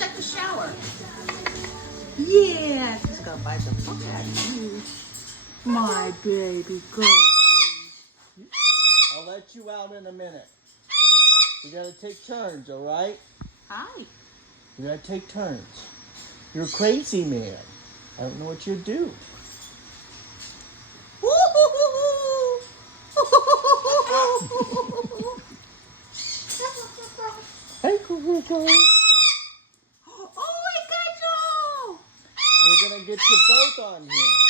take a shower. Yeah, she's gonna bite the fuck out of you. My baby, go. I'll let you out in a minute. We gotta take turns, all right? Hi. We gotta take turns. You're a crazy man. I don't know what you do. Hey, Kuruko. Oh, I got you. We're gonna get you both on here.